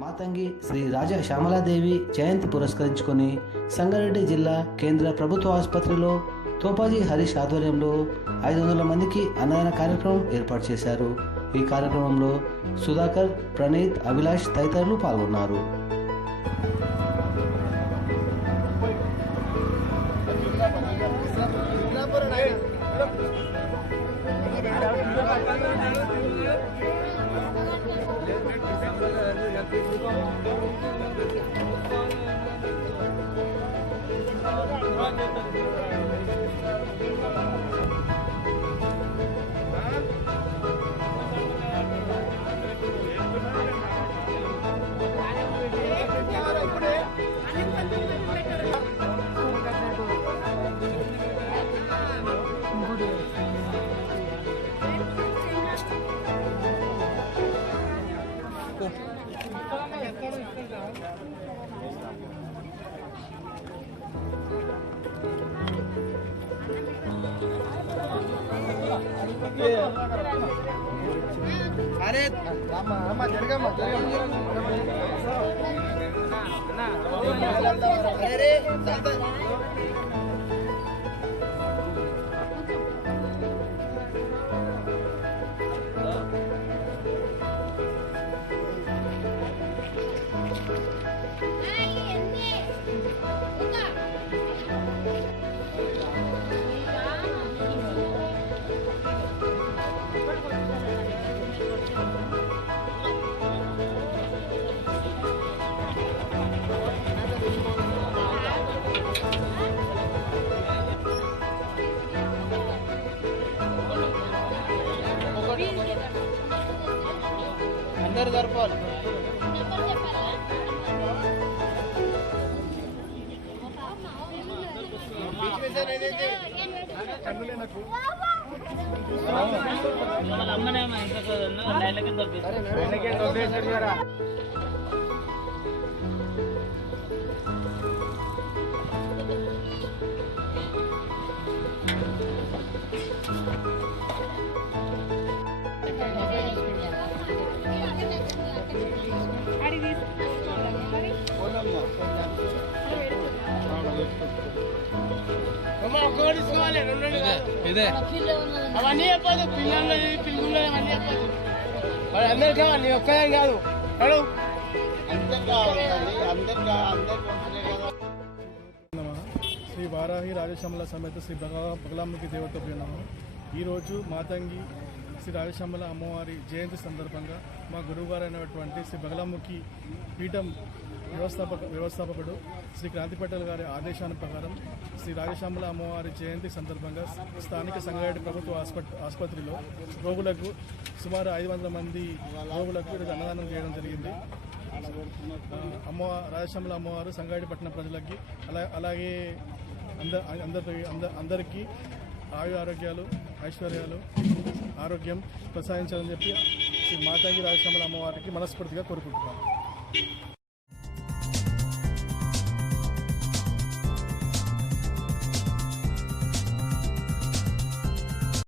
మాతంగి శ్రీ రాజా శ్యామలాదేవి జయంతి పురస్కరించుకొని సంగారెడ్డి జిల్లా కేంద్ర ప్రభుత్వ ఆసుపత్రిలో తోపాజీ హరీష్ ఆధ్వర్యంలో 500 మందికి అన్నదాన కార్యక్రమం ఏర్పాటు చేశారు. ఈ కార్యక్రమంలో సుధాకర్, ప్రణీత్, అభిలాష్ తదితరులు పాల్గొన్నారు. अरे अंदर जरपाल बीच में से नहीं देते चंगुले ना को वाला अम्मने मैं इनको लाइन के अंदर अरे लाइन के अंदर दे जरा ఇదే అవన్నీ చెప్పదు పిల్లలు అవన్నీ చెప్పదు అందరు కావాలి ఒక్కదేం కాదు శ్రీ వారాహి రాజశ్యామల సమేత శ్రీ బగలాముఖి దేవతభ్యో నమః. ఈరోజు మాతంగి శ్రీ రాజశ్యామల అమ్మవారి జయంతి సందర్భంగా మా గురువుగారు అయినటువంటి శ్రీ బగలాముఖి పీఠం వ్యవస్థాపకుడు శ్రీ క్రాంతిపేటల్ గారి ఆదేశాల ప్రకారం శ్రీ రాజశ్యామల అమ్మవారి జయంతి సందర్భంగా స్థానిక సంగారెడ్డి ప్రభుత్వ ఆసుపత్రిలో రోగులకు సుమారు 500 మంది రోగులకు ఈరోజు అన్నదానం చేయడం జరిగింది. రాజశ్యామల అమ్మవారు సంగారెడ్డి పట్టణ ప్రజలకి అలాగే అందరికీ ఆరోగ్యాలు ఐశ్వర్యాలు ఆరోగ్యం ప్రసాదించాలని చెప్పి శ్రీ మాతాజీ రాజశ్యామల అమ్మవారికి మనస్ఫూర్తిగా కోరుకుంటున్నాను.